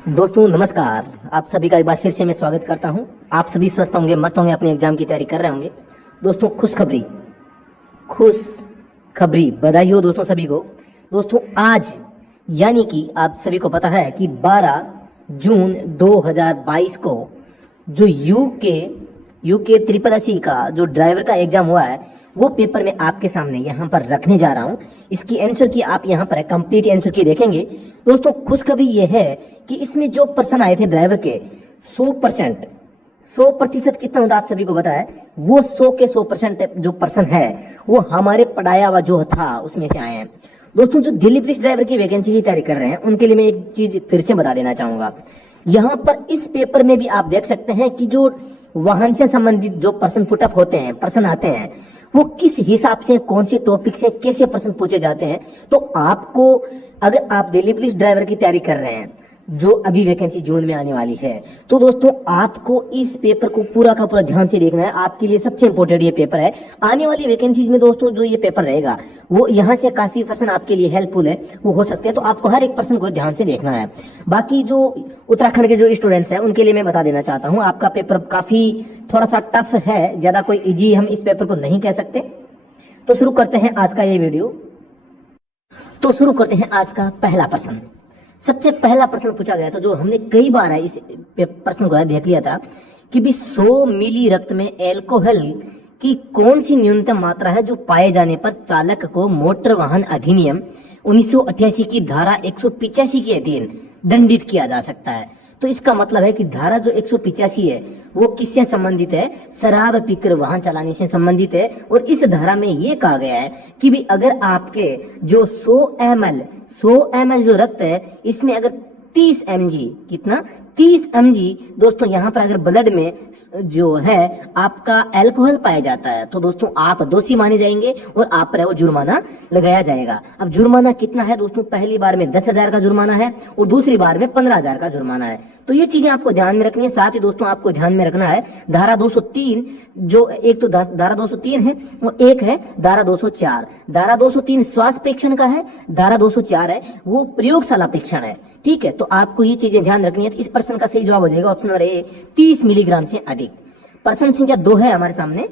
दोस्तों नमस्कार। आप सभी का एक बार फिर से मैं स्वागत करता हूं। आप सभी स्वस्थ होंगे, मस्त होंगे, अपने एग्जाम की तैयारी कर रहे होंगे। दोस्तों खुशखबरी बधाई हो दोस्तों सभी को। दोस्तों आज यानी कि आप सभी को पता है कि 12 जून 2022 को जो यूके ट्रिपल एस का जो ड्राइवर का एग्जाम हुआ है वो पेपर मैं आपके सामने यहाँ पर रखने जा रहा हूँ। इसकी आंसर की आप यहाँ पर कंप्लीट आंसर की देखेंगे। दोस्तों खुशखबरी ये है कि इसमें जो पर्सन आए थे ड्राइवर के 100% कितना होता है आप सभी को पता है। वो 100 के 100% जो पर्सन है वो हमारे पढ़ाया हुआ जो था उसमें से आए हैं। दोस्तों जो दिल्ली पुलिस ड्राइवर की वैकेंसी की तैयारी कर रहे हैं उनके लिए मैं एक चीज फिर से बता देना चाहूंगा। यहाँ पर इस पेपर में भी आप देख सकते हैं कि जो वाहन से संबंधित जो पर्सन पुटअप होते हैं, पर्सन आते हैं, वो किस हिसाब से, कौन से टॉपिक से कैसे प्रश्न पूछे जाते हैं। तो आपको अगर आप दिल्ली पुलिस ड्राइवर की तैयारी कर रहे हैं जो अभी वैकेंसी जून में आने वाली है, तो दोस्तों आपको इस पेपर को पूरा का पूरा ध्यान से देखना है। आपके लिए सबसे इंपॉर्टेंट ये पेपर है। आने वाली वैकेंसीज में दोस्तों जो ये पेपर रहेगा वो यहाँ से काफी पर्सन आपके लिए हेल्पफुल है, वो हो सकते हैं। तो आपको हर एक पर्सन को ध्यान से देखना है। बाकी जो उत्तराखंड के जो स्टूडेंट्स हैं उनके लिए मैं बता देना चाहता हूँ, आपका पेपर काफी थोड़ा सा टफ है, ज्यादा कोई इजी हम इस पेपर को नहीं कह सकते। तो शुरू करते हैं आज का ये वीडियो। तो शुरू करते हैं आज का पहला प्रश्न। सबसे पहला प्रश्न पूछा गया था, जो हमने कई बार है इस प्रश्न को देख लिया था कि भी 100 मिली रक्त में एल्कोहल की कौन सी न्यूनतम मात्रा है जो पाए जाने पर चालक को मोटर वाहन अधिनियम 1988 की धारा 185 के अधीन दंडित किया जा सकता है। तो इसका मतलब है कि धारा जो 185 है वो किससे संबंधित है? शराब पीकर वाहन चलाने से संबंधित है। और इस धारा में ये कहा गया है कि भी अगर आपके जो 100 ml जो रक्त है इसमें अगर 30 mg, कितना 30 mg दोस्तों यहाँ पर अगर ब्लड में जो है आपका अल्कोहल पाया जाता है तो दोस्तों आप दोषी माने जाएंगे और आप पर वो जुर्माना लगाया जाएगा। अब जुर्माना कितना है दोस्तों? पहली बार में 10,000 का जुर्माना है और दूसरी बार में 15,000 का जुर्माना है। तो ये चीजें आपको ध्यान में रखनी है। साथ ही दोस्तों आपको ध्यान में रखना है धारा 203, जो एक तो धारा 203 है और एक है धारा 204। धारा 203 स्वास्थ्य परीक्षण का है, धारा 204 है वो प्रयोगशाला परीक्षण है। ठीक है, तो आपको ये चीजें ध्यान रखनी है। तो इस प्रश्न का सही जवाब हो जाएगा ऑप्शन नंबर ए, 30 मिलीग्राम से अधिक। प्रश्न संख्या 2 है हमारे सामने।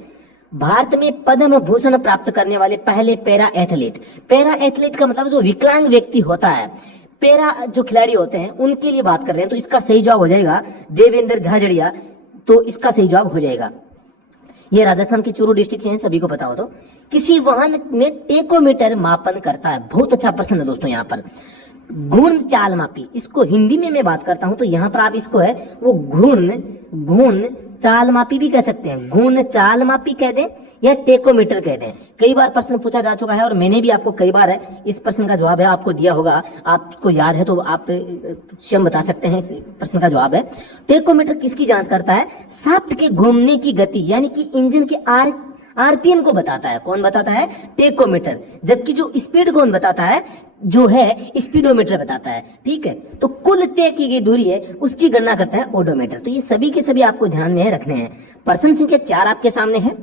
भारत में पद्म भूषण प्राप्त करने वाले पहले पैरा एथलीट का मतलब जो विकलांग व्यक्ति होता है, पैरा जो खिलाड़ी होते हैं उनके लिए बात कर रहे हैं। तो इसका सही जवाब हो जाएगा देवेंद्र झाझड़िया। तो इसका सही जवाब हो जाएगा। ये राजस्थान की चूरू डिस्ट्रिक्ट से है, सभी को पता हो। तो किसी वाहन में टेकोमीटर मापन करता है। बहुत अच्छा प्रश्न है दोस्तों। यहाँ पर घूर्ण चाल मापी, इसको हिंदी में मैं बात करता हूं तो यहाँ पर आप इसको है वो घूर्ण चाल मापी भी कह सकते हैं, घूर्ण चाल मापी कह दें या टेकोमीटर कह दें। कई बार प्रश्न पूछा जा चुका है और मैंने भी आपको कई बार है इस प्रश्न का जवाब है आपको दिया होगा। आपको याद है तो आप स्वयं बता सकते हैं। इस प्रश्न का जवाब है टेकोमीटर किसकी जांच करता है? शाफ्ट के घूमने की गति यानी कि इंजन के आरपीएम को बताता है। कौन बताता है? टेकोमीटर। जबकि जो स्पीड कौन बताता है? जो है स्पीडोमीटर बताता है। ठीक है, तो कुल तय की गई दूरी है उसकी गणना करता है ओडोमीटर। तो ये सभी के सभी आपको ध्यान में रखने हैं। प्रश्न संख्या 4 आपके सामने है।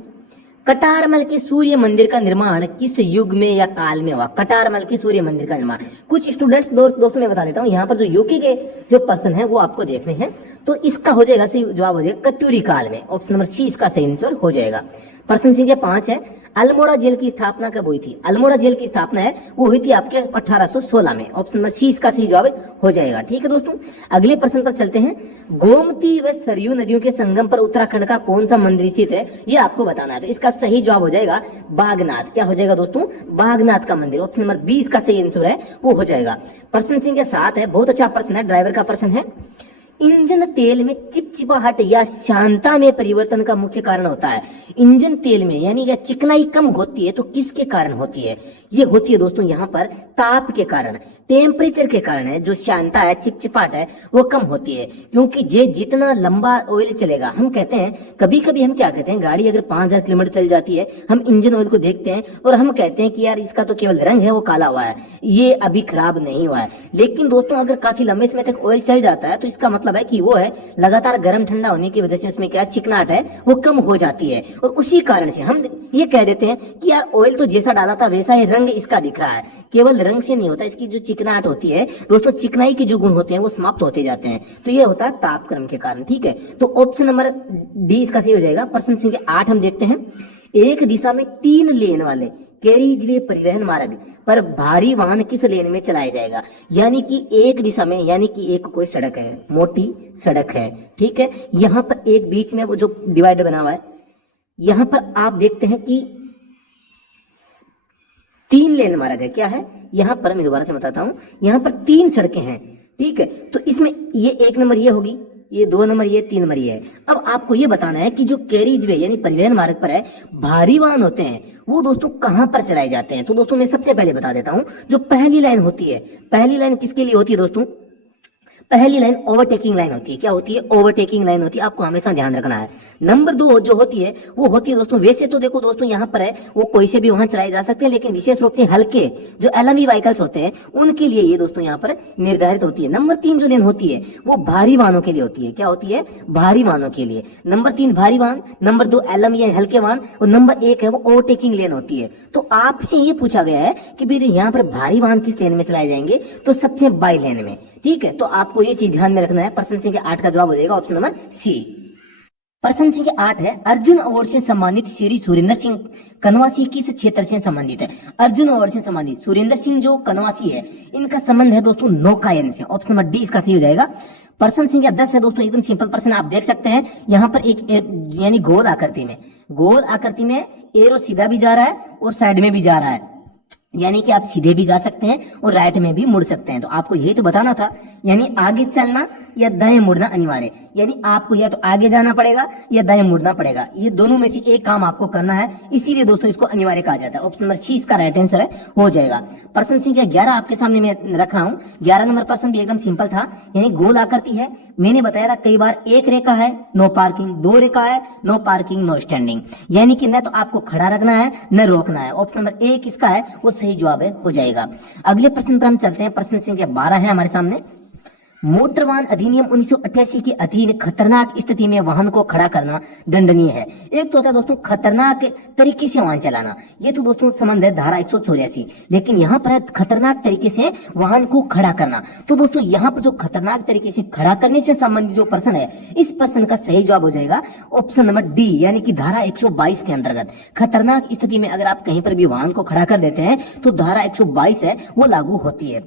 कटारमल के सूर्य मंदिर का निर्माण किस युग में या काल में हुआ? कटारमल के सूर्य मंदिर का निर्माण कुछ स्टूडेंट्स दोस्तों मैं बता देता हूँ। यहाँ पर जो यूके के जो पर्सन है वो आपको देखने हैं। तो इसका हो जाएगा सही जवाब हो जाएगा कत्यूरी काल में। ऑप्शन नंबर सी इसका सही आंसर हो जाएगा। प्रश्न संख्या 5 है। अल्मोड़ा जेल की स्थापना कब हुई थी? अल्मोड़ा जेल की स्थापना है वो हुई थी आपके 1816 में। ऑप्शन नंबर सी इसका सही जवाब हो जाएगा। ठीक है दोस्तों, अगले प्रश्न पर चलते हैं। गोमती व सरयू नदियों के संगम पर उत्तराखंड का कौन सा मंदिर स्थित है ये आपको बताना है। तो इसका सही जवाब हो जाएगा बागनाथ। क्या हो जाएगा दोस्तों? बागनाथ का मंदिर। ऑप्शन नंबर बी इसका सही आंसर है वो हो जाएगा। प्रश्न संख्या 7 है। बहुत अच्छा प्रश्न है, ड्राइवर का प्रश्न है। इंजन तेल में चिपचिपाहट या शांता में परिवर्तन का मुख्य कारण होता है। इंजन तेल में यानी कि चिकनाई कम होती है तो किसके कारण होती है? ये होती है दोस्तों यहाँ पर ताप के कारण, टेम्परेचर के कारण है। जो शांता है, चिपचिपाहट है वो कम होती है क्योंकि जे जितना लंबा ऑयल चलेगा, हम कहते हैं कभी कभी हम क्या कहते हैं, गाड़ी अगर 5000 किलोमीटर चल जाती है हम इंजन ऑयल को देखते हैं और हम कहते हैं कि यार इसका तो केवल रंग है वो काला हुआ है, ये अभी खराब नहीं हुआ है। लेकिन दोस्तों अगर काफी लंबे समय तक ऑयल चल जाता है तो इसका मतलब है कि वो है लगातार गर्म ठंडा होने की वजह से उसमें क्या चिकनाहट है वो कम हो जाती है। और उसी कारण से हम ये कह देते हैं कि यार ऑयल तो जैसा डाला था वैसा ही रंग रंग इसका दिख रहा है। केवल रंग से नहीं होता, इसकी जो चिकनाहट होती है दोस्तों, चिकनाई के जो गुण होते हैं वो समाप्त होते जाते हैं। तो ये होता है तापक्रम के कारण। ठीक है, तो ऑप्शन नंबर डी इसका सही हो जाएगा। प्रश्न संख्या 8 हम देखते हैं। एक दिशा में 3 लेन वाले कैरिजवे परिवहन मार्ग पर भारी वाहन किस लेन में चलाया जाएगा? यानी कि एक दिशा में, यानी कि एक कोई सड़क है, मोटी सड़क है, ठीक है, यहां पर एक बीच में वो जो डिवाइडर बना हुआ है, यहां पर आप देखते हैं कि 3 लेन मार्ग है। क्या है यहां पर, मैं दोबारा से बताता हूं, यहां पर 3 सड़कें हैं। ठीक है, तो इसमें ये 1 नंबर ये होगी, ये 2 नंबर, ये 3 नंबर ये है। अब आपको ये बताना है कि जो कैरिज वे यानी परिवहन मार्ग पर है, भारी वाहन होते हैं वो दोस्तों कहां पर चलाए जाते हैं? तो दोस्तों मैं सबसे पहले बता देता हूं, जो पहली लाइन होती है, पहली लाइन किसके लिए होती है दोस्तों? पहली लाइन ओवरटेकिंग लाइन होती है। क्या होती है? ओवरटेकिंग लाइन होती है, आपको हमेशा ध्यान रखना है। नंबर 2 जो होती है वो होती है दोस्तों, वैसे तो देखो दोस्तों यहाँ पर है वो कोई से भी वाहन चलाए जा सकते हैं, लेकिन विशेष रूप से हल्के जो एलएमवी व्हीकल्स होते हैं उनके लिए ये दोस्तों यहाँ पर निर्धारित होती है। नंबर 3 जो लेन होती है वो भारी वाहनों के लिए होती है। क्या होती है? भारी वाहनों के लिए। नंबर 3 भारी वाहन, नंबर 2 एलएमवी हल्के वाहन, और नंबर 1 है वो ओवरटेकिंग लेन होती है। तो आपसे ये पूछा गया है कि भाई यहाँ पर भारी वाहन किस लेन में चलाए जाएंगे? तो सबसे बाई लेन में। ठीक है, तो आपको ये चीज ध्यान में रखना है। प्रश्न संख्या 8 का जवाब हो जाएगा ऑप्शन नंबर सी। प्रश्न संख्या 8 है, अर्जुन अवार्ड से सम्मानित श्री सुरेंद्र सिंह कनवासी किस क्षेत्र से संबंधित है? अर्जुन अवार्ड से सम्मानित सुरेंद्र सिंह जो कनवासी है, इनका संबंध है दोस्तों नौकायन से। ऑप्शन नंबर डी इसका सही हो जाएगा। प्रश्न संख्या 10 है दोस्तों, एकदम सिंपल प्रश्न, आप देख सकते हैं यहाँ पर एक यानी गोल आकृति में एरो सीधा भी जा रहा है और साइड में भी जा रहा है, यानी कि आप सीधे भी जा सकते हैं और राइट में भी मुड़ सकते हैं। तो आपको यही तो बताना था, यानी आगे चलना या दाएं मुड़ना अनिवार्य, यानी आपको या तो आगे जाना पड़ेगा या दाएं मुड़ना पड़ेगा, ये दोनों में से एक काम आपको करना है। इसीलिए दोस्तों इसको अनिवार्य कहा जाता है। ऑप्शन नंबर सी इसका राइट आंसर है, हो जाएगा। प्रश्न संख्या 11 आपके सामने मैं रख रहा हूं। 11 नंबर प्रश्न भी एकदम सिंपल था, यानी गोल आकृति है। मैंने बताया था कई बार, एक रेखा है नो पार्किंग, 2 रेखा है नो पार्किंग नो स्टैंडिंग, यानी कि न तो आपको खड़ा रखना है न रोकना है। ऑप्शन नंबर 1 इसका है वो सही जवाब है, हो जाएगा। अगले प्रश्न पर हम चलते हैं। प्रश्न संख्या 12 है हमारे सामने। मोटर वाहन अधिनियम 1988 के अधीन खतरनाक स्थिति में वाहन को खड़ा करना दंडनीय है। एक तो होता है दोस्तों खतरनाक तरीके से वाहन चलाना, ये तो दोस्तों संबंध है धारा 184, लेकिन यहाँ पर है खतरनाक तरीके से वाहन को खड़ा करना। तो दोस्तों यहाँ पर जो खतरनाक तरीके से खड़ा करने से संबंधित जो प्रश्न है, इस प्रश्न का सही जवाब हो जाएगा ऑप्शन नंबर डी, यानी कि धारा 122 के अंतर्गत खतरनाक स्थिति में अगर आप कहीं पर भी वाहन को खड़ा कर देते हैं तो धारा 122 है वो लागू होती है।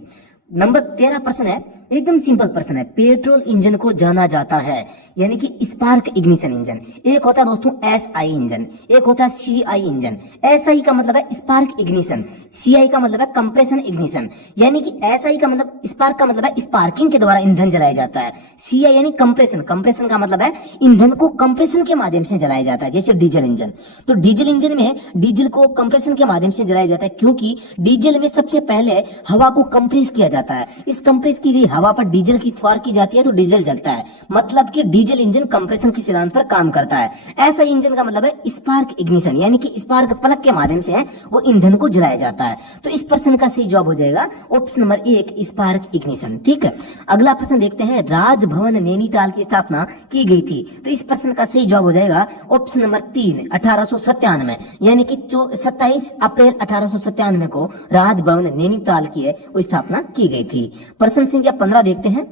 नंबर 13 प्रश्न है, एकदम सिंपल प्रश्न है। पेट्रोल इंजन को जाना जाता है, यानी कि स्पार्क इग्निशन इंजन। एक होता है दोस्तों एसआई इंजन, एक होता है सीआई इंजन। एसआई का मतलब है स्पार्क इग्निशन, सीआई का मतलब है कंप्रेशन इग्निशन, यानी कि एसआई का मतलब स्पार्क का मतलब है स्पार्किंग के द्वारा ईंधन जलाया जाता है। सीआई यानी कंप्रेशन, कंप्रेशन का मतलब है ईंधन को कंप्रेशन के माध्यम से जलाया जाता है, जैसे डीजल इंजन। तो डीजल इंजन में डीजल को कंप्रेशन के माध्यम से जलाया जाता है, क्योंकि डीजल में सबसे पहले हवा को कंप्रेस किया जाता है। इस कंप्रेस की गई हवा पर डीजल की फुहार की जाती है तो डीजल जलता है, मतलब कि डीजल इंजन कंप्रेशन के सिद्धांत पर काम करता है। ऐसा इंजन का मतलब है स्पार्क इग्निशन, यानी कि स्पार्क प्लग के माध्यम से वो ईंधन को जलाया जाता है। तो इस प्रश्न का सही जवाब हो जाएगा ऑप्शन नंबर 1 स्पार्क इग्निशन। ठीक है, अगला प्रश्न देखते हैं। राजभवन नैनीताल की स्थापना की गई थी, तो इस प्रश्न का सही जवाब हो जाएगा ऑप्शन नंबर 3 1897, यानी कि 27 अप्रैल 1897 को राजभवन नैनीताल की है वो स्थापना की गई थी। प्रश्न संख्या 15 देखते हैं।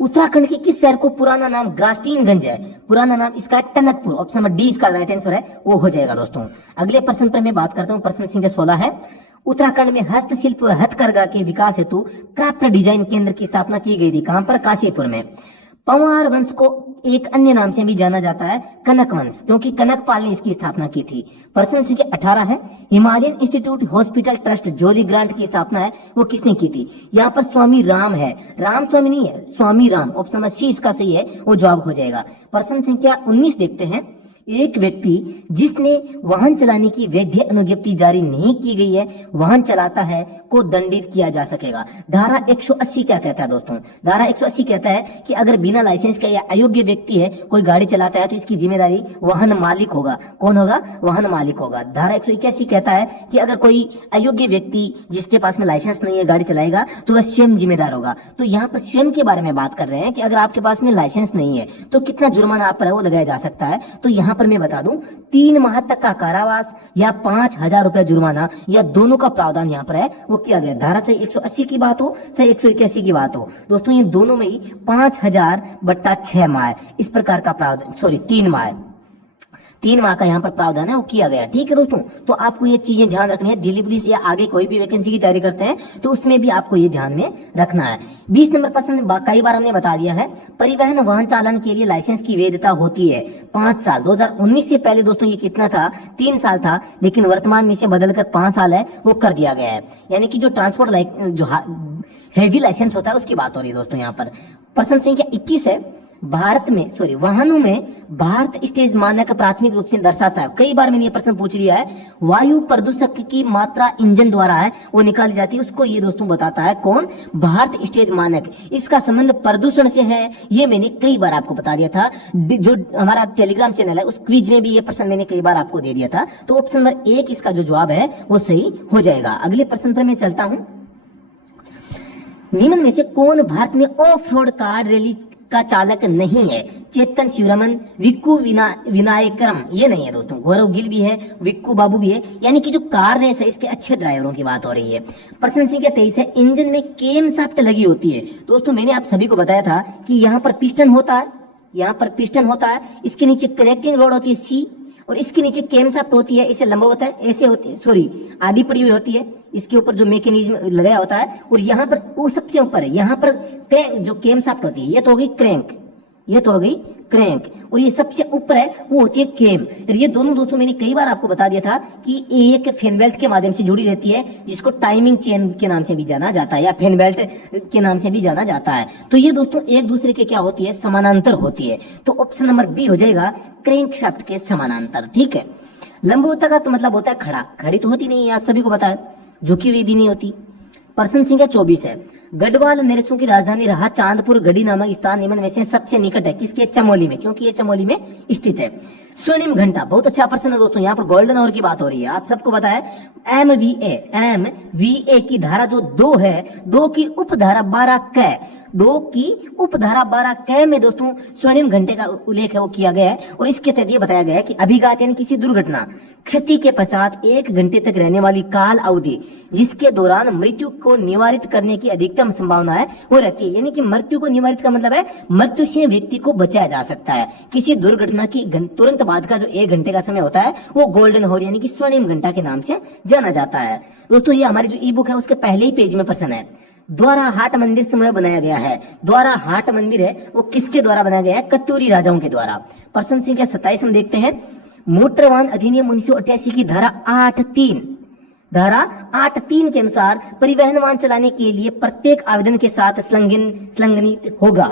उत्तराखंड के किस शहर को पुराना नाम ग्रास्टीनगंज है? पुराना नाम इसका है टनकपुर। ऑप्शन नंबर डी इसका राइट आंसर है, वो हो जाएगा दोस्तों। अगले प्रश्न पर मैं बात करता हूँ। प्रश्न संख्या 16 है। उत्तराखंड में हस्तशिल्प व हथकरघा के विकास हेतु क्राफ्ट डिजाइन केंद्र की स्थापना की गई थी। कहां पर? काशीपुर में। पंवार वंश को एक अन्य नाम से भी जाना जाता है कनक वंश, क्योंकि कनकपाल ने इसकी स्थापना की थी। प्रश्न संख्या 18 है। हिमालयन इंस्टीट्यूट हॉस्पिटल ट्रस्ट जोली ग्रांट की स्थापना है वो किसने की थी? यहाँ पर स्वामी राम है, राम स्वामी नहीं है, स्वामी राम। ऑप्शन नंबर सी इसका सही है, वो जवाब हो जाएगा। प्रश्न संख्या 19 देखते हैं। एक व्यक्ति जिसने वाहन चलाने की वैध अनुज्ञप्ति जारी नहीं की गई है, वाहन चलाता है, को दंडित किया जा सकेगा। धारा 180 क्या कहता है दोस्तों? धारा 180 कहता है कि अगर बिना लाइसेंस के या अयोग्य व्यक्ति है कोई गाड़ी चलाता है तो इसकी जिम्मेदारी वाहन मालिक होगा। कौन होगा? वाहन मालिक होगा। धारा 181 कहता है कि अगर कोई अयोग्य व्यक्ति जिसके पास में लाइसेंस नहीं है गाड़ी चलाएगा तो वह स्वयं जिम्मेदार होगा। तो यहाँ पर स्वयं के बारे में बात कर रहे हैं कि अगर आपके पास में लाइसेंस नहीं है तो कितना जुर्माना आप पर वो लगाया जा सकता है। तो यहाँ पर मैं बता दूं 3 माह तक का कारावास या 5,000 रुपया जुर्माना या दोनों का प्रावधान यहाँ पर है वो किया गया। धारा चाहे 180 की बात हो चाहे 181 की बात हो दोस्तों, ये दोनों में ही 5,000/6 माह इस प्रकार का प्रावधान, सॉरी 3 माह का यहाँ पर प्रावधान है वो किया गया। ठीक है दोस्तों, तो आपको ये चीजें ध्यान रखनी है। दिल्ली पुलिस या आगे कोई भी वैकेंसी की तैयारी करते हैं तो उसमें भी आपको ये ध्यान में रखना है। 20 नंबर प्रश्न कई बार हमने बता दिया है, परिवहन वाहन चालन के लिए लाइसेंस की वैधता होती है 5 साल। 2019 से पहले दोस्तों ये कितना था, 3 साल था, लेकिन वर्तमान में इसे बदलकर 5 साल है वो कर दिया गया है। यानी कि जो ट्रांसपोर्ट जो हैवी लाइसेंस होता है उसकी बात हो रही है दोस्तों यहाँ पर। प्रश्न संख्या 21 है, वाहनों में भारत स्टेज मानक प्राथमिक रूप से दर्शाता है। कई बार मैंने ये प्रश्न पूछ लिया है, वायु प्रदूषक की मात्रा इंजन द्वारा है वो निकाली जाती है, उसको ये दोस्तों बताता है कौन, भारत स्टेज मानक। इसका संबंध प्रदूषण से है, ये मैंने कई बार आपको बता दिया था। जो हमारा टेलीग्राम चैनल है उस क्विज में भी ये प्रश्न मैंने कई बार आपको दे दिया था। तो ऑप्शन नंबर 1 इसका जो जवाब है वो सही हो जाएगा। अगले प्रश्न पर मैं चलता हूं। निम्न में से कौन भारत में ऑफ रोड कार रैली का चालक नहीं है? चेतन शिवरमन, विक्कू विनायकरम, ये नहीं है दोस्तों। गौरव गिल भी है, विक्कू बाबू भी है। यानी कि जो कार रेस है इसके अच्छे ड्राइवरों की बात हो रही है। प्रश्न संख्या 23 है, इंजन में केम शाफ्ट लगी होती है। दोस्तों मैंने आप सभी को बताया था कि यहाँ पर पिस्टन होता है, यहाँ पर पिस्टन होता है, इसके नीचे कनेक्टिंग रोड होती है सी, और इसके नीचे केम शाफ्ट होती है, इसे लंबा होता है, ऐसे होती है, सॉरी आडी पड़ी हुई होती है, इसके ऊपर जो मैकेनिज्म लगाया होता है, और यहाँ पर वो सबसे ऊपर है, यहाँ पर जो केम शाफ्ट होती है ये तो हो गई क्रैंक, ये तो हो गई क्रैंक, और ये सबसे ऊपर है वो होती है केम। ये दोनों दोस्तों मैंने कई बार आपको बता दिया था कि एक फैन बेल्ट के माध्यम से जुड़ी रहती है, जिसको टाइमिंग चेन के नाम से भी जाना जाता है या फैन बेल्ट के नाम से भी जाना जाता है। तो ये दोस्तों एक दूसरे के क्या होती है, समानांतर होती है। तो ऑप्शन नंबर बी हो जाएगा, क्रैंक शाफ्ट के समानांतर। ठीक है। लंबवता का तो मतलब होता है खड़ा, खड़ी तो होती नहीं है, आप सभी को पता है, झुकी हुई भी नहीं होती। प्रश्न संख्या 24 है, गढ़वाल नरेशों की राजधानी रहा चांदपुर गढ़ी नामक स्थान निम्न में से सबसे निकट है किसके? चमोली में, क्योंकि ये चमोली में स्थित है। स्वर्णिम घंटा, बहुत अच्छा प्रश्न है दोस्तों, यहाँ पर गोल्डन आवर की बात हो रही है। आप सबको पता है MVA की धारा जो 2 है, 2 की उपधारा 12 क, 2 की उपधारा 12 क में दोस्तों स्वर्णिम घंटे का उल्लेख है वो किया गया है, और इसके तहत ये बताया गया है कि अभिघात यानी किसी दुर्घटना क्षति के पश्चात 1 घंटे तक रहने वाली काल अवधि जिसके दौरान मृत्यु को निवारित करने की अधिकतम संभावना है वो रहती है। यानी कि मृत्यु को निवारित का मतलब है मृत्यु से व्यक्ति को बचाया जा सकता है। किसी दुर्घटना की तुरंत बाद का जो 1 घंटे का समय होता है वो गोल्डन हॉर यानी कि स्वर्णिम घंटा के नाम से जाना जाता है। दोस्तों ये हमारी जो ई बुक है उसके पहले ही पेज में प्रश्न है, द्वारा हाट मंदिर समय बनाया गया है। द्वारा हाट मंदिर है वो किसके द्वारा बनाया गया है? कत्यूरी राजाओं के द्वारा। प्रश्न संख्या 27 हम देखते हैं, मोटर वाहन अधिनियम 1988 की धारा 8(3) के अनुसार परिवहन वाहन चलाने के लिए प्रत्येक आवेदन के साथ संलग्नित होगा।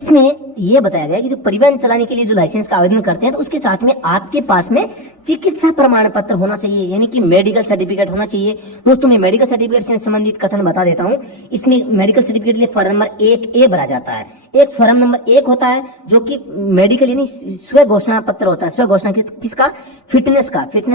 इसमें यह बताया गया कि जो परिवहन चलाने के लिए जो लाइसेंस का आवेदन करते हैं तो उसके साथ में आपके पास में चिकित्सा प्रमाण पत्र होना चाहिए, यानी कि मेडिकल सर्टिफिकेट होना चाहिए। दोस्तों मैं मेडिकल सर्टिफिकेट से संबंधित कथन बता देता हूं। इसमें मेडिकल सर्टिफिकेट के लिए फॉर्म नंबर 1A भरा जाता है। एक फॉर्म नंबर 1 होता है जो कि मेडिकल यानी स्व घोषणा पत्र होता है। स्व घोषणा किसका? फिटनेस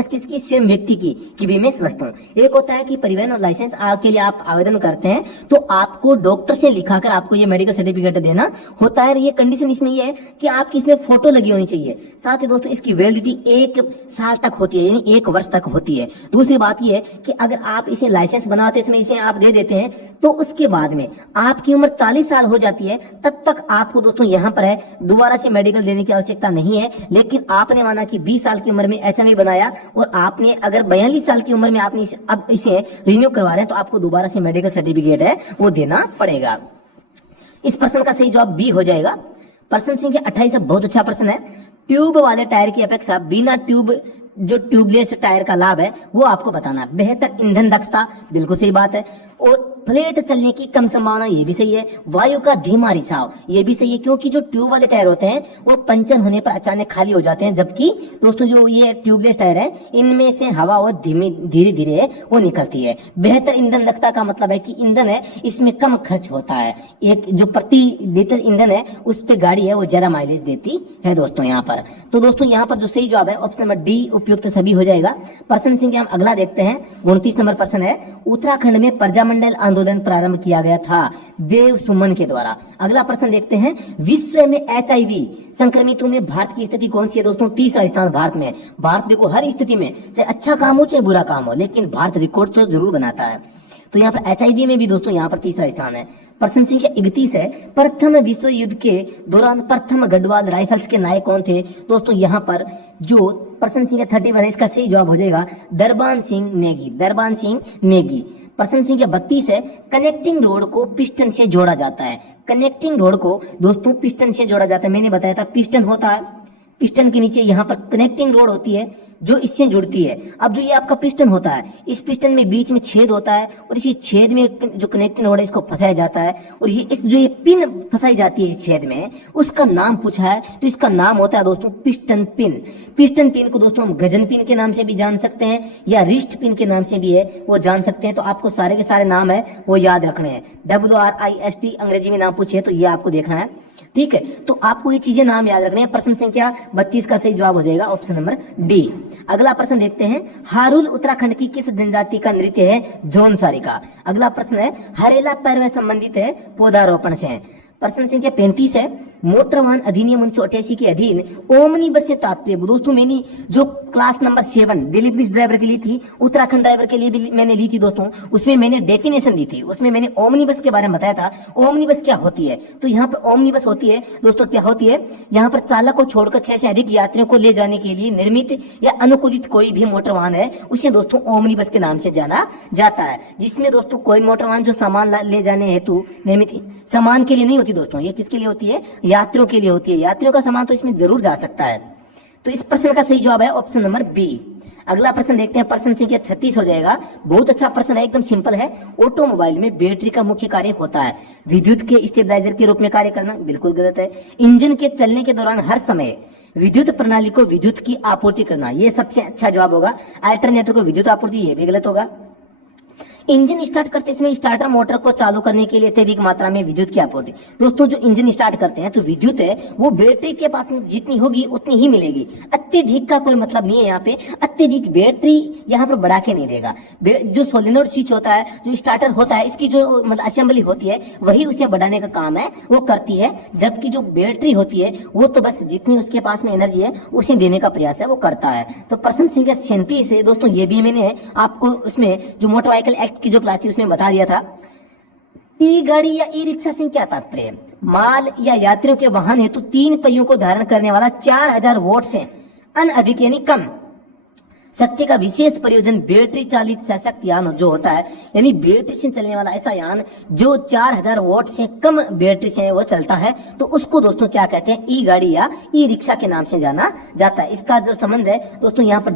किसकी? स्वयं व्यक्ति की कि भी मैं स्वस्थ हूँ। एक होता है कि परिवहन लाइसेंस के लिए आप आवेदन करते हैं तो आपको डॉक्टर से लिखाकर आपको ये मेडिकल सर्टिफिकेट देना होता है। ये कंडीशन इसमें ये है कि आपकी इसमें फोटो लगी होनी चाहिए। साथ ही दोस्तों इसकी वैलिडिटी 1 साल तक होती है, यानी 1 वर्ष तक होती है। दूसरी बात ये है कि अगर आप इसे लाइसेंस बनाते समय इसे आप दे देते हैं तो उसके बाद में आपकी उम्र 40 साल हो जाती है, तब तक आपको दोस्तों यहाँ पर है दोबारा से मेडिकल देने की आवश्यकता नहीं है। लेकिन आपने माना कि 20 साल की उम्र में HME बनाया और आपने अगर 42 साल की उम्र में आपने अब इसे रिन्यू करवा रहे हैं तो आपको दोबारा से मेडिकल सर्टिफिकेट है वो देना पड़ेगा। इस प्रश्न का सही जवाब बी हो जाएगा। प्रश्न संख्या 28 बहुत अच्छा प्रश्न है, ट्यूब वाले टायर की अपेक्षा बिना ट्यूब जो ट्यूबलेस टायर का लाभ है वो आपको बताना। बेहतर ईंधन दक्षता, बिल्कुल सही बात है। और प्लेट चलने की कम संभावना, ये भी सही है। वायु का धीमा रिसाव, ये भी सही है, क्योंकि जो ट्यूब वाले टायर होते हैं वो पंचर होने पर अचानक खाली हो जाते हैं, जबकि दोस्तों जो ये ट्यूबलेस टायर है इनमें से हवा और धीरे धीरे वो निकलती है। बेहतर ईंधन दक्षता का मतलब है कि ईंधन है इसमें कम खर्च होता है। एक जो प्रति लीटर ईंधन है उस पे गाड़ी है वो ज्यादा माइलेज देती है दोस्तों यहाँ पर। तो दोस्तों यहाँ पर जो सही जवाब है ऑप्शन नंबर डी उपयुक्त सभी हो जाएगा। प्रश्न संख्या हम अगला देखते हैं, 29 नंबर प्रश्न है, उत्तराखंड में प्रजामंडल तारामंडल आंदोलन प्रारंभ किया गया था? देव सुमन के द्वारा। अगला प्रश्न देखते हैं, विश्व में HIV संक्रमितों में भारत की स्थिति कौन सी है? दोस्तों तीसरा स्थान भारत में। भारत देखो हर स्थिति में, चाहे अच्छा काम हो चाहे बुरा काम हो, लेकिन भारत रिकॉर्ड तो जरूर बनाता है। तो यहाँ पर HIV में भी दोस्तों यहाँ पर तीसरा स्थान है। प्रश्न संख्या 31 है, प्रथम विश्व युद्ध के दौरान प्रथम गढ़वाल राइफल्स के नायक कौन थे? दोस्तों यहाँ पर जो प्रश्न संख्या 31 है, इसका सही जवाब हो जाएगा दरबान सिंह नेगी। दरबान सिंह नेगी। प्रश्न संख्या 32 है, कनेक्टिंग रोड को पिस्टन से जोड़ा जाता है। कनेक्टिंग रोड को दोस्तों पिस्टन से जोड़ा जाता है। मैंने बताया था पिस्टन होता है, पिस्टन के नीचे यहाँ पर कनेक्टिंग रोड होती है जो इससे जुड़ती है। अब जो ये आपका पिस्टन होता है, इस पिस्टन में बीच में छेद होता है और इसी छेद में जो कनेक्टिंग रोड है इसको फंसाया जाता है, और ये इस जो ये पिन फंसाई जाती है इस छेद में, उसका नाम पूछा है तो इसका नाम होता है दोस्तों पिस्टन पिन। पिस्टन पिन को दोस्तों हम गजन पिन के नाम से भी जान सकते हैं या रिस्ट पिन के नाम से भी है वो जान सकते हैं। तो आपको सारे के सारे नाम है वो याद रखने हैं। WRIST अंग्रेजी में नाम पूछे तो ये आपको देखना है, ठीक है। तो आपको ये चीजें नाम याद रखने हैं। प्रश्न संख्या 32 का सही जवाब हो जाएगा ऑप्शन नंबर डी। अगला प्रश्न देखते हैं, हारुल उत्तराखंड की किस जनजाति का नृत्य है? जौनसारी का। अगला प्रश्न है, हरेला पर्व संबंधित है पौधारोपण से। प्रश्न संख्या 35 है, मोटर वाहन अधिनियम 1988 के अधीन ओमनी बस से तात्पर्य। दोस्तों मैंने जो class number 7 Delhi police driver के लिए थी, उत्तराखंड ड्राइवर के लिए भी मैंने ली थी दोस्तों, उसमें मैंने डेफिनेशन दी थी, उसमें मैंने ओमनी बस के बारे में बताया था ओमनी बस क्या होती है। तो यहाँ पर ओमनी बस होती है दोस्तों, क्या होती है, यहाँ पर चालक को छोड़कर 6 से अधिक यात्रियों को ले जाने के लिए निर्मित या अनुकूलित कोई भी मोटर वाहन है उसे दोस्तों ओमनी बस के नाम से जाना जाता है। जिसमें दोस्तों कोई मोटर वाहन जो सामान ले जाने हेतु निर्मित, सामान के लिए नहीं होती दोस्तों, ये किसके लिए होती है? यात्रियों के लिए होती है। यात्रियों का सामान तो इसमें जरूर जा सकता है। तो इस प्रश्न का सही जवाब है ऑप्शन नंबर बी। अगला प्रश्न देखते हैं, प्रश्न संख्या 36 हो जाएगा। बहुत अच्छा प्रश्न है, एकदम सिंपल है। ऑटोमोबाइल में बैटरी का मुख्य कार्य होता है विद्युत के स्टेबलाइजर के रूप में कार्य करना। बिल्कुल गलत है। इंजन के चलने के दौरान हर समय विद्युत प्रणाली को विद्युत की आपूर्ति करना, ये सबसे अच्छा जवाब होगा। अल्टरनेटर को विद्युत आपूर्ति, ये भी गलत होगा। इंजन स्टार्ट करते समय स्टार्टर मोटर को चालू करने के लिए अत्यधिक मात्रा में विद्युत की आपूर्ति। दोस्तों जो इंजन स्टार्ट करते हैं तो विद्युत है वो बैटरी के पास में जितनी होगी उतनी ही मिलेगी। अत्यधिक का कोई मतलब नहीं है यहाँ पे, अत्यधिक बैटरी यहाँ पर बढ़ा के नहीं देगा। जो सोलेनोइड स्विच होता है, जो स्टार्टर होता है, इसकी जो मतलब असेंबली होती है वही उसे बढ़ाने का काम है वो करती है, जबकि जो बैटरी होती है वो तो बस जितनी उसके पास में एनर्जी है उसे देने का प्रयास है वो करता है। तो प्रश्न संख्या 37 है दोस्तों, ये भी मैंने आपको उसमें जो मोटर व्हीकल एक्ट की जो क्लास थी उसमें बता दिया था। ई गाड़ी या ई रिक्शा से क्या तात्पर्य? माल या यात्रियों के वाहन हेतु 3 पहियों को धारण करने वाला 4000 वोट से अनअधिक यानी कम शक्ति का विशेष प्रयोजन बैटरी चालित सशक्त यान जो होता है, यानी बैटरी से चलने वाला ऐसा यान जो 4000 वोट से कम बैटरी से वो चलता है, तो उसको दोस्तों क्या कहते हैं? ई गाड़ी या ई रिक्शा के नाम से जाना जाता है। इसका जो संबंध है दोस्तों यहाँ पर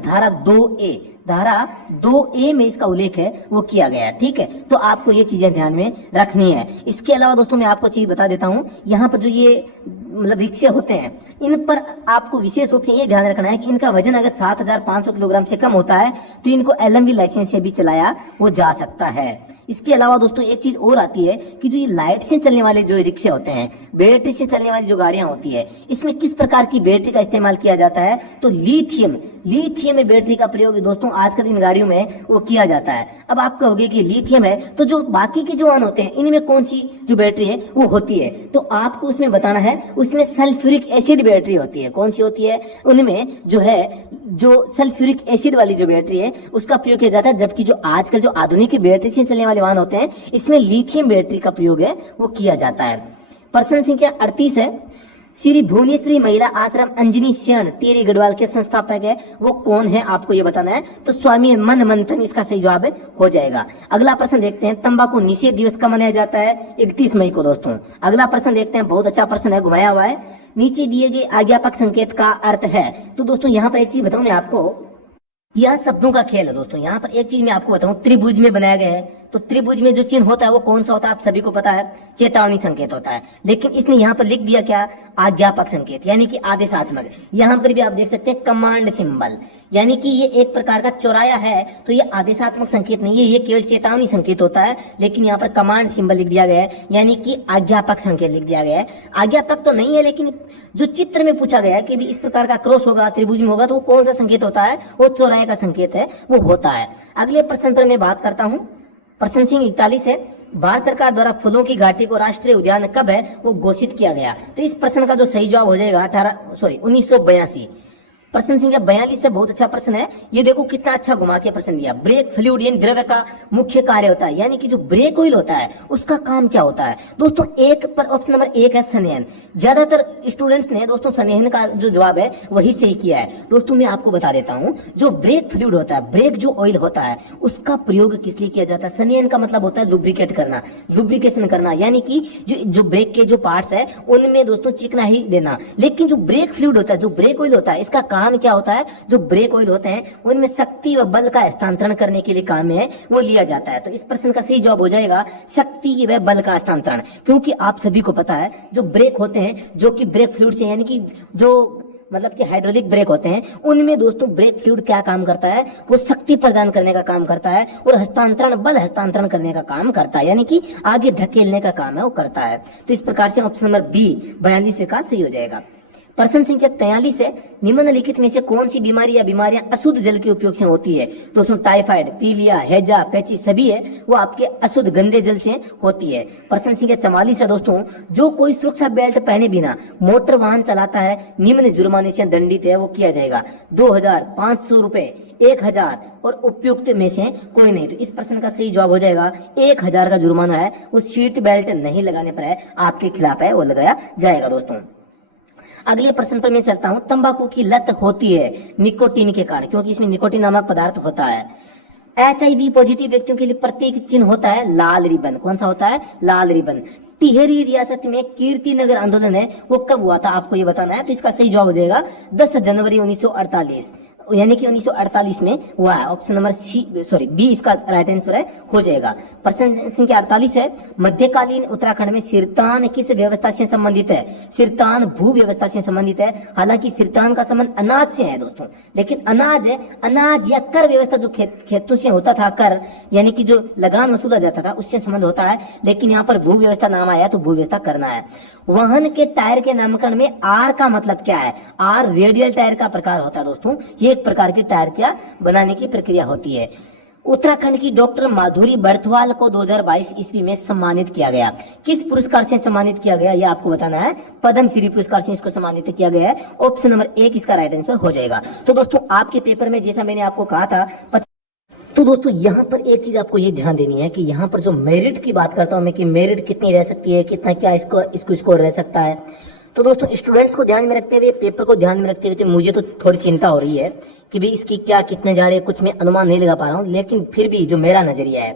धारा 2A में इसका उल्लेख है वो किया गया है, ठीक है। तो आपको ये चीजें ध्यान में रखनी है। इसके अलावा दोस्तों मैं आपको चीज बता देता हूँ, यहाँ पर जो ये मतलब रिक्शे होते हैं इन पर आपको विशेष रूप से ये ध्यान रखना है कि इनका वजन अगर 7500 किलोग्राम से कम होता है तो इनको LMV लाइसेंस से भी चलाया वो जा सकता है। इसके अलावा दोस्तों एक चीज और आती है कि जो ये लाइट से चलने वाले जो रिक्शे होते हैं, बैटरी से चलने वाली जो गाड़ियां होती है, इसमें किस प्रकार की बैटरी का इस्तेमाल किया जाता है? तो लिथियम में बैटरी का प्रयोग दोस्तों आजकल इन गाड़ियों में वो किया जाता है। अब आप कहोगे कि लिथियम है तो जो बाकी के जो वाहन होते हैं इनमें कौन सी जो बैटरी है वो होती है? तो आपको उसमें बताना है, उसमें सल्फ्यूरिक एसिड बैटरी होती है। कौन सी होती है? उनमें जो है जो सल्फ्यूरिक एसिड वाली जो बैटरी है उसका प्रयोग किया जाता है, जबकि जो आजकल जो आधुनिक बैटरी से चलने वाले वाहन होते हैं इसमें लिथियम बैटरी का प्रयोग है वो किया जाता है। प्रश्न संख्या 38 है, श्री भुवनेश्वरी महिला आश्रम अंजनी शरण टिहरी गढ़वाल के संस्थापक है वो कौन है? आपको ये बताना है। तो स्वामी मन मंथन इसका सही जवाब हो जाएगा। अगला प्रश्न देखते हैं, तंबाकू निषेध दिवस कब मनाया जाता है? 31 मई को दोस्तों। अगला प्रश्न देखते हैं, बहुत अच्छा प्रश्न है, घुमाया हुआ है। नीचे दिए गए आज्ञापक संकेत का अर्थ है। तो दोस्तों यहाँ पर एक चीज बताऊं मैं आपको, यह शब्दों का खेल है दोस्तों। यहाँ पर एक चीज मैं आपको बताऊं, त्रिभुज में बनाया गया है तो त्रिभुज में जो चिन्ह होता है वो कौन सा होता है? आप सभी को पता है, चेतावनी संकेत होता है। लेकिन इसने यहाँ पर लिख दिया क्या? आज्ञापक संकेत, यानी कि आदेशात्मक। यहाँ पर भी आप देख सकते हैं कमांड सिंबल, यानी कि ये एक प्रकार का चौराया है, तो ये आदेशात्मक संकेत नहीं है, ये केवल चेतावनी संकेत होता है। लेकिन यहाँ पर कमांड सिंबल लिख दिया गया है, यानी कि आज्ञापक संकेत लिख दिया गया है। आज्ञापक तो नहीं है, लेकिन जो चित्र में पूछा गया है कि भी इस प्रकार का क्रॉस होगा, त्रिभुज में होगा, तो वो कौन सा संकेत होता है? वो चौराहे का संकेत है वो होता है। अगले प्रश्न पर मैं बात करता हूँ। प्रश्न संख्या 41 है, भारत सरकार द्वारा फूलों की घाटी को राष्ट्रीय उद्यान कब है वो घोषित किया गया? तो इस प्रश्न का जो सही जवाब हो जाएगा 1982। प्रश्न संख्या 42 से बहुत अच्छा प्रश्न है। ये देखो कितना अच्छा घुमा के प्रश्न दिया। ब्रेक फ्लूइड यानी द्रव्य का मुख्य कार्य होता है, यानी कि जो ब्रेक ऑयल होता है उसका काम क्या होता है? दोस्तों एक पर ऑप्शन नंबर 1 है संवहन। ज्यादातर स्टूडेंट्स ने दोस्तों संवहन का जो जवाब है वही सही किया है। दोस्तों मैं आपको बता देता हूं, जो ब्रेक फ्लूइड होता है, ब्रेक जो ऑयल होता है उसका प्रयोग किस लिए किया जाता है? संवहन का मतलब होता है लुब्रिकेट करना, लुब्रिकेशन करना, यानी कि जो ब्रेक के जो पार्ट्स है उनमें दोस्तों चिकना ही देना। लेकिन जो ब्रेक फ्लूइड होता है, जो ब्रेक ऑयल होता है, इसका काम क्या होता है? जो ब्रेक ऑयल होते हैं उनमें शक्ति व बल का हस्तांतरण करने के लिए काम है वो लिया जाता है। तो इस प्रश्न का सही जवाब हो जाएगा शक्ति व बल का हस्तांतरण। क्योंकि आप सभी को पता है जो ब्रेक होते हैं जो कि ब्रेक फ्लूइड से, यानी कि जो मतलब कि हाइड्रोलिक ब्रेक होते हैं, उनमें दोस्तों ब्रेक फ्लूइड क्या काम करता है? वो शक्ति प्रदान करने का काम करता है और हस्तांतरण, बल हस्तांतरण करने का काम करता है, यानी कि आगे धकेलने का काम है वो करता है। तो इस प्रकार से ऑप्शन नंबर बी 42 का सही हो जाएगा। प्रश्न संख्या 43 है, निम्नलिखित में से कौन सी बीमारी या बीमारियां अशुद्ध जल के उपयोग से होती है? दोस्तों टाइफाइड, पीलिया, हैजा, पैची सभी है वो आपके अशुद्ध गंदे जल से होती है। प्रश्न संख्या 44 है दोस्तों, जो कोई सुरक्षा बेल्ट पहने बिना मोटर वाहन चलाता है निम्न जुर्माने से दंडित है, वो किया जाएगा 2000, 500 रुपए, 1000 और उपयुक्त में से कोई नहीं। तो इस प्रश्न का सही जवाब हो जाएगा 1000 का जुर्माना है वो सीट बेल्ट नहीं लगाने पर है आपके खिलाफ है वो लगाया जाएगा। दोस्तों अगले प्रश्न पर मैं चलता हूं, तंबाकू की लत होती है निकोटीन के कारण, क्योंकि इसमें निकोटीन नामक पदार्थ होता है। HIV पॉजिटिव व्यक्तियों के लिए प्रतीक चिन्ह होता है लाल रिबन। कौन सा होता है? लाल रिबन। टिहरी रियासत में कीर्ति नगर आंदोलन है वो कब हुआ था आपको ये बताना है। तो इसका सही जवाब हो जाएगा 10 जनवरी 1948, यानी कि 1948 में हुआ है। ऑप्शन नंबर बी इसका राइट आंसर है हो जाएगा। प्रश्न संख्या 48 है, मध्यकालीन उत्तराखंड में सिरतान किस व्यवस्था से संबंधित है? सिरतान भू व्यवस्था से संबंधित है। हालांकि सिरतान का संबंध अनाज से है दोस्तों, लेकिन अनाज है, अनाज या कर व्यवस्था जो खेतों से होता था, कर यानी कि जो लगान वसूला जाता था उससे संबंध होता है। लेकिन यहाँ पर भू व्यवस्था नाम आया तो भू व्यवस्था करना है। वाहन के टायर के नामकरण में आर का मतलब क्या है? आर रेडियल टायर का प्रकार होता है दोस्तों, ये एक प्रकार की टायर क्या बनाने की प्रक्रिया होती है। उत्तराखंड की डॉक्टर माधुरी बर्थवाल को 2022 ईस्वी में सम्मानित किया गया। किस पुरस्कार से सम्मानित किया गया ये आपको बताना है। पद्म श्री पुरस्कार से इसको सम्मानित किया गया है। ऑप्शन नंबर 1 इसका राइट आंसर हो जाएगा। तो दोस्तों आपके पेपर में जैसा मैंने आपको कहा था, तो दोस्तों यहाँ पर एक चीज आपको ये ध्यान देनी है कि यहाँ पर जो मेरिट की बात करता हूँ मैं कि मेरिट कितनी रह सकती है, कितना क्या इसको स्कोर रह सकता है। तो दोस्तों स्टूडेंट्स को ध्यान में रखते हुए, पेपर को ध्यान में रखते हुए तो मुझे तो थोड़ी चिंता हो रही है कि भाई इसकी क्या कितने जा रहे हैं, कुछ मैं अनुमान नहीं लगा पा रहा हूँ। लेकिन फिर भी जो मेरा नजरिया है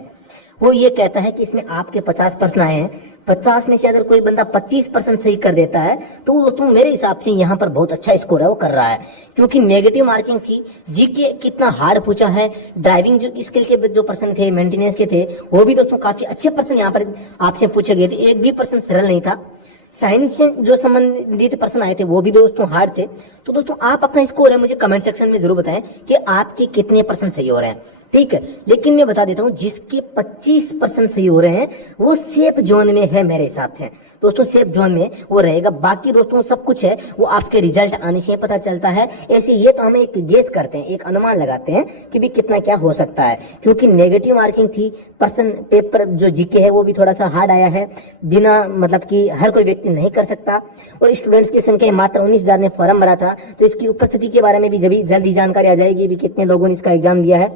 वो ये कहता है कि इसमें आपके 50 प्रश्न आए हैं, 50 में से अगर कोई बंदा 25% सही कर देता है तो दोस्तों मेरे हिसाब से यहाँ पर बहुत अच्छा स्कोर है वो कर रहा है। क्योंकि नेगेटिव मार्किंग थी, जीके कितना हार्ड पूछा है, ड्राइविंग जो स्किल के जो प्रश्न थे, मेंटेनेंस के थे, वो भी दोस्तों काफी अच्छे प्रश्न यहाँ पर आपसे पूछे गए थे। एक भी प्रश्न सरल नहीं था। साइंस से जो संबंधित प्रश्न आए थे वो भी दोस्तों हार्ड थे। तो दोस्तों आप अपना स्कोर है मुझे कमेंट सेक्शन में जरूर बताएं कि आपके कितने परसेंट सही हो रहे हैं, ठीक है। लेकिन मैं बता देता हूं जिसके 25% सही हो रहे हैं वो सेफ जोन में है मेरे हिसाब से। दोस्तों सेफ जोन में वो रहेगा। बाकी दोस्तों सब कुछ है वो आपके रिजल्ट आने से पता चलता है। ऐसे ये तो हम एक गेस करते हैं, एक अनुमान लगाते हैं कि भी कितना क्या हो सकता है। क्योंकि नेगेटिव मार्किंग थी, प्रश्न पेपर जो जीके है वो भी थोड़ा सा हार्ड आया है, बिना मतलब कि हर कोई व्यक्ति नहीं कर सकता। और स्टूडेंट्स की संख्या मात्र 19,000 ने फॉर्म भरा था। तो इसकी उपस्थिति के बारे में भी जब जल्दी जानकारी आ जाएगी भी कितने लोगों ने इसका एग्जाम दिया है।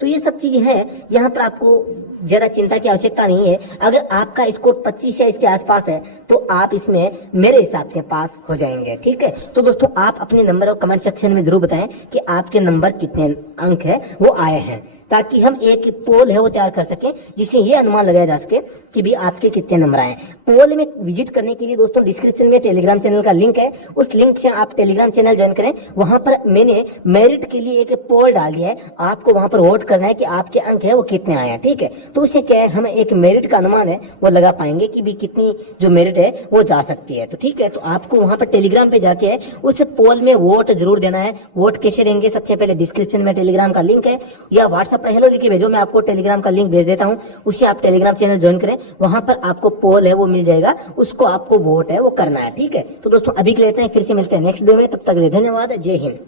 तो ये सब चीजें हैं, यहाँ पर आपको ज्यादा चिंता की आवश्यकता नहीं है। अगर आपका स्कोर 25 या इसके आसपास है तो आप इसमें मेरे हिसाब से पास हो जाएंगे, ठीक है। तो दोस्तों आप अपने नंबर और कमेंट सेक्शन में जरूर बताएं कि आपके नंबर कितने अंक है वो आए हैं, ताकि हम एक पोल है वो तैयार कर सकें जिससे ये अनुमान लगाया जा सके कि भी आपके कितने नंबर आए। पोल में विजिट करने के लिए दोस्तों डिस्क्रिप्शन में टेलीग्राम चैनल का लिंक है, उस लिंक से आप टेलीग्राम चैनल ज्वाइन करें। वहां पर मैंने मेरिट के लिए एक पोल डाल दिया है, आपको वहां पर वोट करना है कि आपके अंक है वो कितने आए हैं, ठीक है। तो उससे क्या है हम एक मेरिट का अनुमान है वो लगा पाएंगे कि भी कितनी जो मेरिट है वो जा सकती है। तो ठीक है, तो आपको वहां पर टेलीग्राम पे जाके उस पोल में वोट जरूर देना है। वोट कैसे देंगे? सबसे पहले डिस्क्रिप्शन में टेलीग्राम का लिंक है, या व्हाट्सएप पर हेलो लिखी भेजो, मैं आपको टेलीग्राम का लिंक भेज देता हूं, उससे आप टेलीग्राम चैनल ज्वाइन करें। वहां पर आपको पोल है वो मिल जाएगा, उसको आपको वोट है वो करना है, ठीक है। तो दोस्तों अभी के लिए इतना ही, फिर से मिलते हैं नेक्स्ट वीडियो में। तब तक के लिए धन्यवाद, जय हिंद।